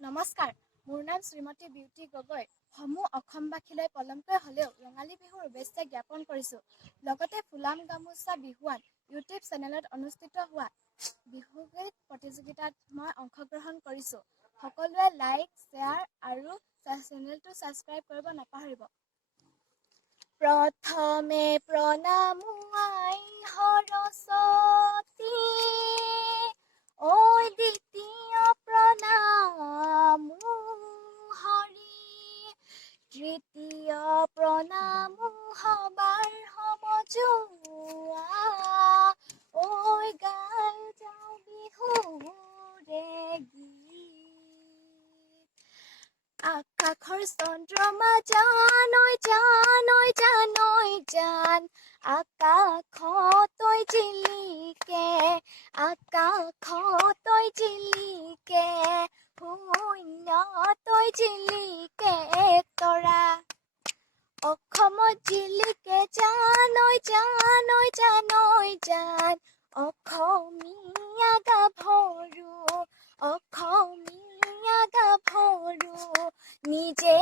নমস্কাৰ, মোৰ নাম শ্ৰীমতী বিউটি গগৈ। সমূহ অসমবাসীলৈ পলমকৈ হ'লেও ৰঙালী বিহুৰ শুভেচ্ছা জ্ঞাপন কৰিছোঁ। লগতে ফুলাম গামোচা বিহুৱান ইউটিউব চেনেলত অনুষ্ঠিত হোৱা বিহুগীত প্ৰতিযোগিতাত মই অংশগ্ৰহণ কৰিছোঁ। সকলোৱে লাইক, শ্বেয়াৰ আৰু চেনেলটো ছাবস্ক্ৰাইব কৰিব নাপাহৰিব। প্ৰথমে প্ৰণামো আই সৰস্বতী, ঐ দ্বিতীয় প্ৰণামো হৰি, তৃতীয় প্ৰণামো সবাৰ সমজুৱা, ঐ গাই যাওঁ বিহুৰে গীত। আকাশৰ চন্দ্ৰমা জান ঐ জান ঐ জান ঐ জান, আকাশত ঐ জিলিকে, আকাশত ঐ জিলিকে, শূন্যত ঐ জিলিকে তৰা। অসমত জিলিকে জান ঐ জান ঐ জান ঐ জান, অসমীয়া গাভৰু, অসমীয়া গাভৰু, নিজে